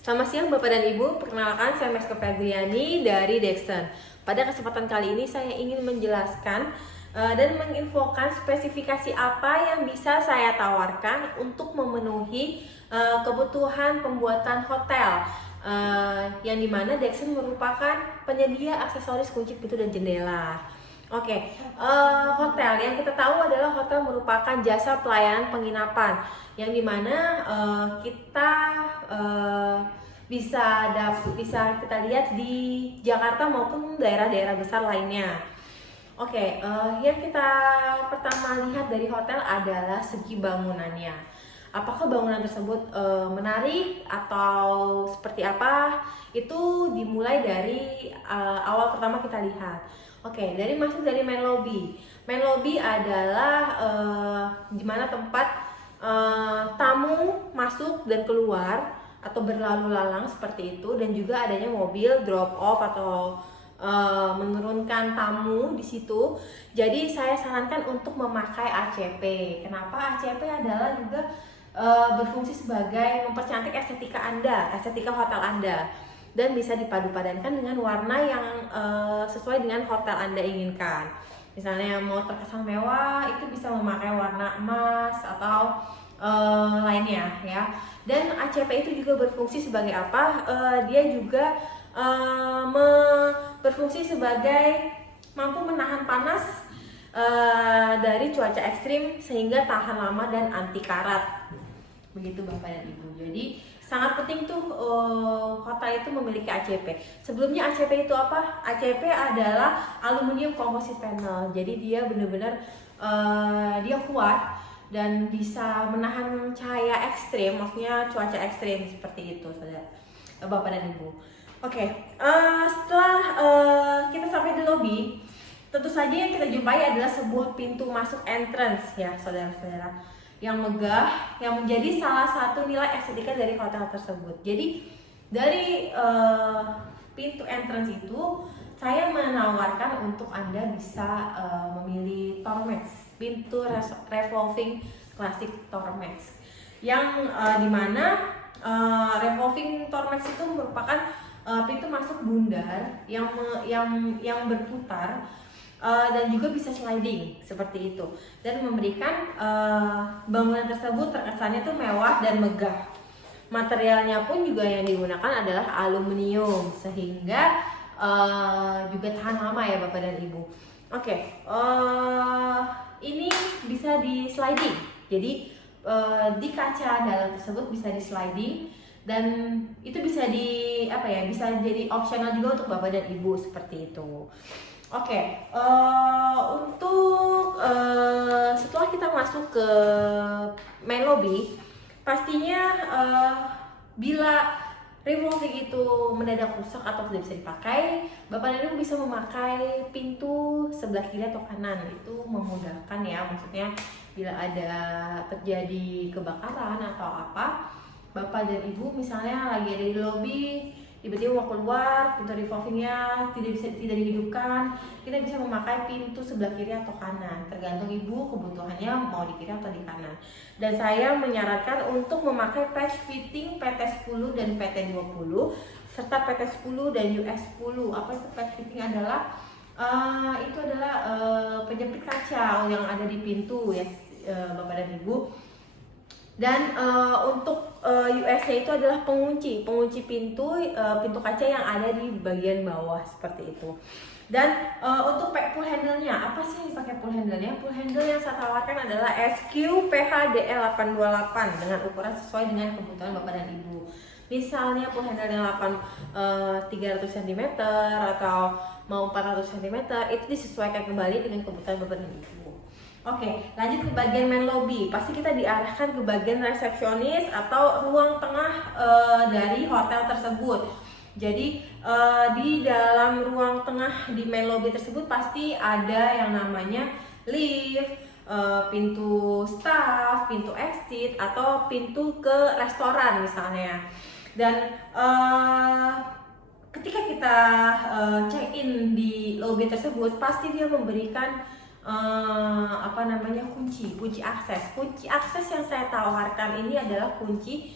Selamat siang Bapak dan Ibu, perkenalkan saya Meska Febriani dari Dexon. Pada kesempatan kali ini saya ingin menjelaskan dan menginfokan spesifikasi apa yang bisa saya tawarkan untuk memenuhi kebutuhan pembuatan hotel, yang dimana Dexon merupakan penyedia aksesoris kunci pintu dan jendela. Oke, hotel yang kita tahu adalah hotel merupakan jasa pelayanan penginapan yang dimana kita bisa kita lihat di Jakarta maupun daerah-daerah besar lainnya. Oke, yang kita pertama lihat dari hotel adalah segi bangunannya. Apakah bangunan tersebut menarik atau seperti apa? Itu dimulai dari awal pertama kita lihat. Oke, masuk dari main lobby. Main lobby adalah di mana tempat tamu masuk dan keluar atau berlalu lalang seperti itu, dan juga adanya mobil drop off atau menurunkan tamu di situ. Jadi saya sarankan untuk memakai ACP. Kenapa? ACP adalah juga berfungsi sebagai mempercantik estetika hotel Anda, dan bisa dipadu-padankan dengan warna yang sesuai dengan hotel Anda inginkan. Misalnya mau terkesan mewah, itu bisa memakai warna emas atau lainnya ya. Dan ACP itu juga berfungsi sebagai apa? Dia juga berfungsi sebagai mampu menahan panas dari cuaca ekstrim sehingga tahan lama dan anti karat. Begitu Bapak dan Ibu. Jadi sangat penting tuh hotel itu memiliki ACP. Sebelumnya ACP itu apa? ACP adalah aluminium composite panel. Jadi dia benar-benar dia kuat dan bisa menahan cahaya ekstrim, maksudnya cuaca ekstrim seperti itu, saudara, Bapak dan Ibu. Oke, setelah kita sampai di lobby, tentu saja yang kita jumpai adalah sebuah pintu masuk entrance ya, saudara-saudara, yang megah, yang menjadi salah satu nilai estetika dari hotel tersebut. Jadi dari pintu entrance itu saya menawarkan untuk Anda bisa memilih Tormex, pintu revolving klasik Tormex, yang dimana revolving Tormex itu merupakan pintu masuk bundar yang berputar dan juga bisa sliding seperti itu, dan memberikan bangunan tersebut terkesannya tuh mewah dan megah. Materialnya pun juga yang digunakan adalah aluminium sehingga juga tahan lama ya Bapak dan Ibu. Oke, ini bisa di sliding. Jadi di kaca dalam tersebut bisa di sliding, dan itu bisa bisa jadi opsional juga untuk Bapak dan Ibu seperti itu. Oke, untuk setelah kita masuk ke main lobby, pastinya bila revolving itu mendadak rusak atau tidak bisa dipakai, Bapak dan Ibu bisa memakai pintu sebelah kiri atau kanan. Itu memudahkan ya, maksudnya bila ada terjadi kebakaran atau apa, Bapak dan Ibu misalnya lagi ada di lobby, tiba-tiba mau keluar, pintu revolvingnya tidak dihidupkan, kita bisa memakai pintu sebelah kiri atau kanan, tergantung Ibu kebutuhannya mau di kiri atau di kanan. Dan saya menyarankan untuk memakai patch fitting PT10 dan PT20 serta PT10 dan US10. Apa itu patch fitting adalah? Itu adalah penjepit kaca yang ada di pintu ya, Bapak dan Ibu. Dan untuk USA itu adalah pengunci pintu kaca yang ada di bagian bawah seperti itu. Dan untuk pull handle-nya, apa sih yang dipakai pull handle-nya? Pull handle yang saya tawarkan adalah SQ PHDL828 dengan ukuran sesuai dengan kebutuhan Bapak dan Ibu. Misalnya pull handle-nya 300 cm atau mau 400 cm, itu disesuaikan kembali dengan kebutuhan Bapak dan Ibu. Oke, lanjut ke bagian main lobby. Pasti kita diarahkan ke bagian resepsionis atau ruang tengah dari hotel tersebut. Jadi di dalam ruang tengah di main lobby tersebut pasti ada yang namanya lift, pintu staff, pintu exit, atau pintu ke restoran misalnya. Dan ketika kita check-in di lobby tersebut, pasti dia memberikan kunci akses yang saya tawarkan ini adalah kunci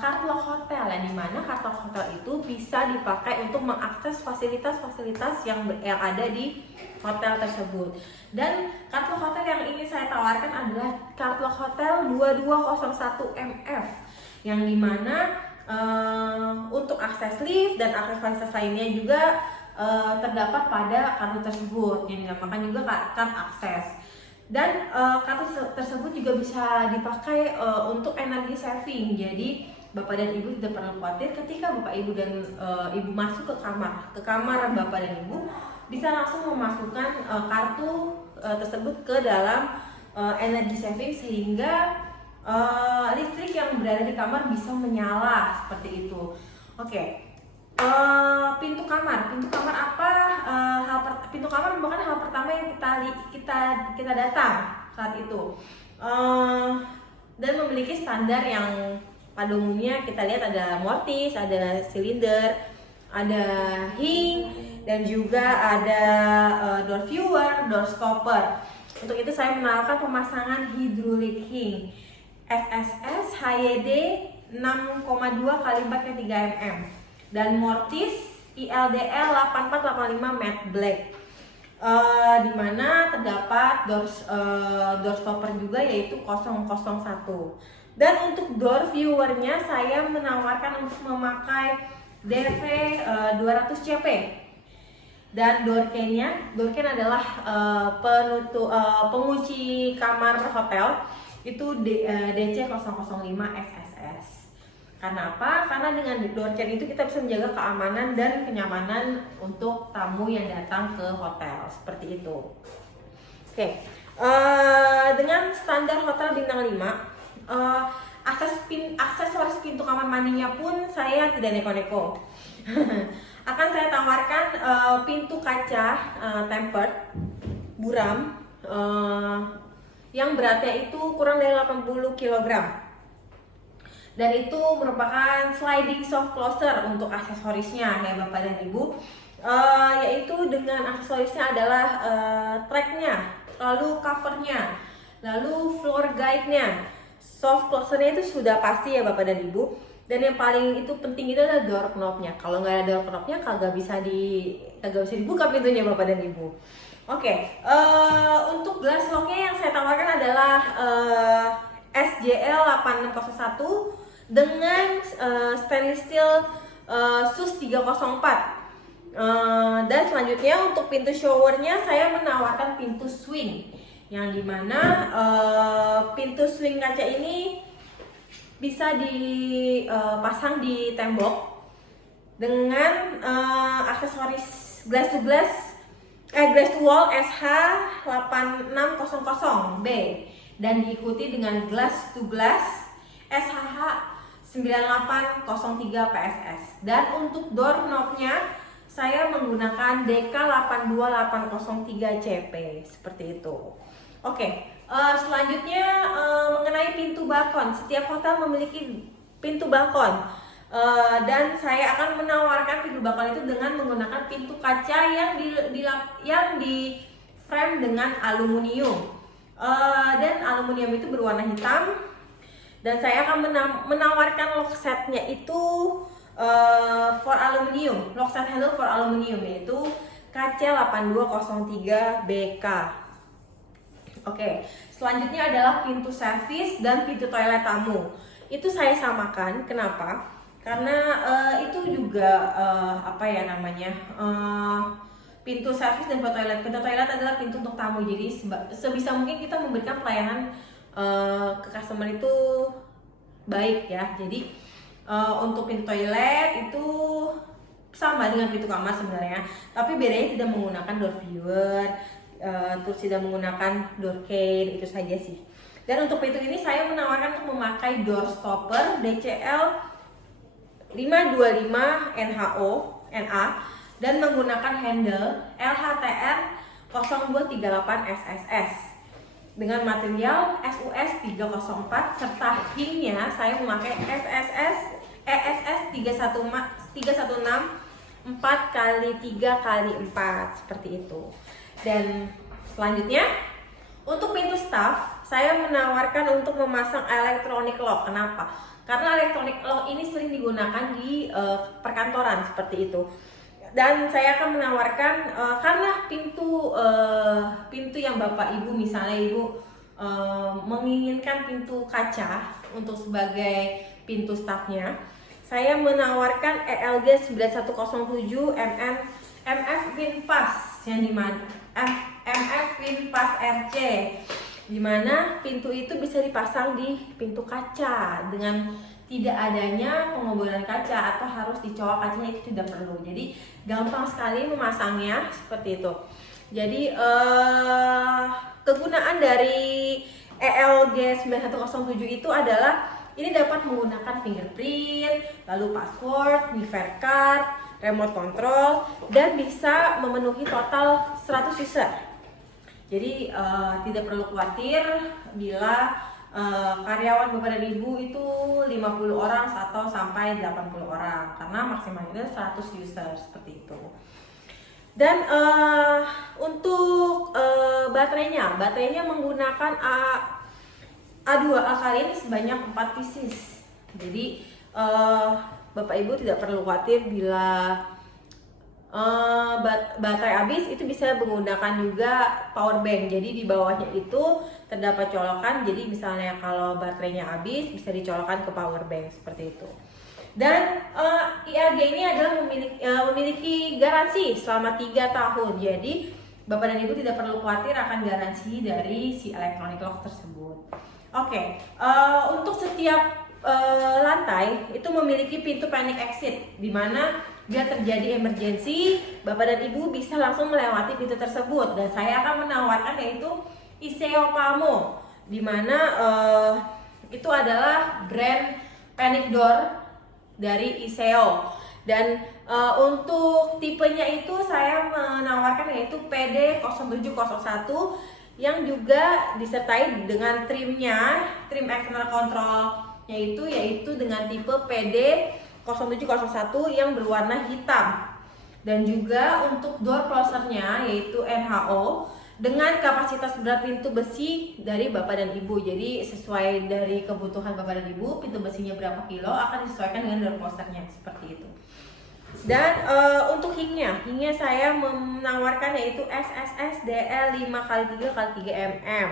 card lock hotel, yang dimana card lock hotel itu bisa dipakai untuk mengakses fasilitas-fasilitas yang ada di hotel tersebut. Dan card lock hotel yang ingin saya tawarkan adalah card lock hotel 2201 MF, yang dimana untuk akses lift dan akses fasilitas lainnya juga terdapat pada kartu tersebut, yang dinamakan juga kartu akses. Dan kartu tersebut juga bisa dipakai untuk energi saving. Jadi Bapak dan Ibu tidak perlu khawatir ketika Bapak Ibu dan Ibu masuk ke kamar Bapak dan Ibu, bisa langsung memasukkan kartu tersebut ke dalam energi saving, sehingga listrik yang berada di kamar bisa menyala seperti itu. Oke. Pintu kamar apa? Pintu kamar merupakan hal pertama yang kita datang saat itu, dan memiliki standar yang pada umumnya kita lihat ada mortise, ada silinder, ada hing, dan juga ada door viewer, door stopper. Untuk itu saya menawarkan pemasangan hidrolik hing SSS HYD 6,2 x 4x3 mm dan mortise ILDL 8485 matte black, di mana terdapat door stopper juga yaitu 001. Dan untuk door viewernya saya menawarkan untuk memakai DV 200 CP. Dan door can adalah pengunci kamar hotel itu DC 005 SSS. Karena apa? Karena dengan door can itu kita bisa menjaga keamanan dan kenyamanan untuk tamu yang datang ke hotel, seperti itu. Oke, dengan standar hotel bintang 5, aksesoris pintu kamar mandinya pun saya tidak neko-neko. Akan saya tawarkan pintu kaca tempered buram yang beratnya itu kurang dari 80 kg. Dan itu merupakan sliding soft closer untuk aksesorisnya ya Bapak dan Ibu, yaitu dengan aksesorisnya adalah tracknya, lalu covernya, lalu floor guide-nya. Soft closernya itu sudah pasti ya Bapak dan Ibu. Dan yang paling itu penting itu adalah door knob-nya. Kalau nggak ada door knob-nya kagak bisa dibuka pintunya Bapak dan Ibu. Oke, untuk glass lock-nya yang saya tawarkan adalah SJL 8601 dengan stainless steel SUS 304. Dan selanjutnya untuk pintu showernya saya menawarkan pintu swing, yang dimana pintu swing kaca ini bisa dipasang di tembok dengan aksesoris glass to wall SH8600B dan diikuti dengan glass to glass SHH 9803 PSS. Dan untuk door knob-nya saya menggunakan DK82803 CP seperti itu. Oke, selanjutnya mengenai pintu balkon. Setiap hotel memiliki pintu balkon, dan saya akan menawarkan pintu balkon itu dengan menggunakan pintu kaca yang di frame dengan aluminium, dan aluminium itu berwarna hitam. Dan saya akan menawarkan lock setnya itu for aluminium, lock set handle for aluminium, yaitu kaca 8203 BK. Oke, selanjutnya adalah pintu servis dan pintu toilet tamu. Itu saya samakan. Kenapa? Karena itu juga pintu servis dan pintu toilet. Pintu toilet adalah pintu untuk tamu. Jadi sebisa mungkin kita memberikan pelayanan ke customer itu baik ya. Jadi untuk pintu toilet itu sama dengan pintu kamar sebenarnya, tapi bedanya tidak menggunakan door viewer, terus tidak menggunakan door cane, itu saja sih. Dan untuk pintu ini saya menawarkan untuk memakai door stopper DCL 525 NA dan menggunakan handle LHTR 0238 SSS dengan material SUS 304 serta hingnya saya memakai ESS 316 4x3x4 seperti itu. Dan selanjutnya untuk pintu staff saya menawarkan untuk memasang electronic lock. Kenapa? Karena electronic lock ini sering digunakan di perkantoran seperti itu. Dan saya akan menawarkan karena pintu yang Bapak Ibu, misalnya Ibu menginginkan pintu kaca untuk sebagai pintu stafnya, saya menawarkan ELG 9107 MF Winpass yang dimana MF Winpass RC, dimana pintu itu bisa dipasang di pintu kaca dengan tidak adanya pengoboran kaca atau harus dicolok kacanya, itu tidak perlu. Jadi gampang sekali memasangnya seperti itu. Jadi kegunaan dari ELG 9107 itu adalah ini dapat menggunakan fingerprint, lalu password, Niver card, remote control, dan bisa memenuhi total 100 user. Jadi tidak perlu khawatir bila karyawan Bapak dan Ibu itu 50 orang atau sampai 80 orang, karena maksimalnya 100 user seperti itu. Dan untuk baterainya menggunakan A2A kali ini sebanyak 4 pieces. Jadi Bapak Ibu tidak perlu khawatir bila baterai habis, itu bisa menggunakan juga power bank. Jadi di bawahnya itu terdapat colokan, jadi misalnya kalau baterainya habis bisa dicolokkan ke power bank seperti itu. Dan IAG ini adalah memiliki garansi selama 3 tahun. Jadi Bapak dan Ibu tidak perlu khawatir akan garansi dari si electronic lock tersebut. Oke, untuk setiap lantai itu memiliki pintu panic exit, di mana bila terjadi emergensi, Bapak dan Ibu bisa langsung melewati pintu tersebut. Dan saya akan menawarkan yaitu Iseo Pamo, di mana itu adalah brand panic door dari Iseo. Dan untuk tipenya itu saya menawarkan yaitu PD0701 yang juga disertai dengan trim external control yaitu dengan tipe PD0701 yang berwarna hitam. Dan juga untuk door closernya yaitu NHO dengan kapasitas berat pintu besi dari Bapak dan Ibu. Jadi sesuai dari kebutuhan Bapak dan Ibu, pintu besinya berapa kilo akan disesuaikan dengan door closernya seperti itu. Dan untuk hingnya saya menawarkan yaitu SSS DL 5x3x3 mm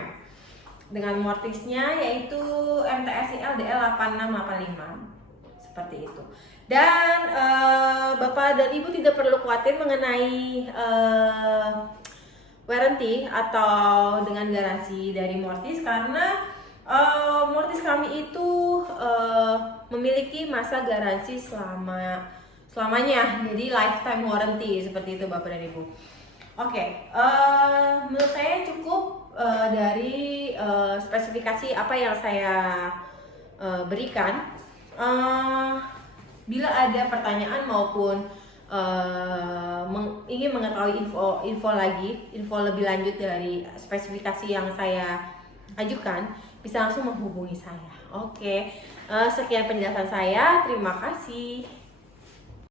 dengan mortisnya yaitu MTSIL DL 8685 seperti itu. Dan Bapak dan Ibu tidak perlu khawatir mengenai warranty atau dengan garansi dari mortis, karena mortis kami itu memiliki masa garansi selamanya, jadi lifetime warranty seperti itu Bapak dan Ibu. Oke, menurut saya cukup dari spesifikasi apa yang saya berikan. Bila ada pertanyaan maupun ingin mengetahui info lebih lanjut dari spesifikasi yang saya ajukan, bisa langsung menghubungi saya. Oke, sekian penjelasan saya. Terima kasih.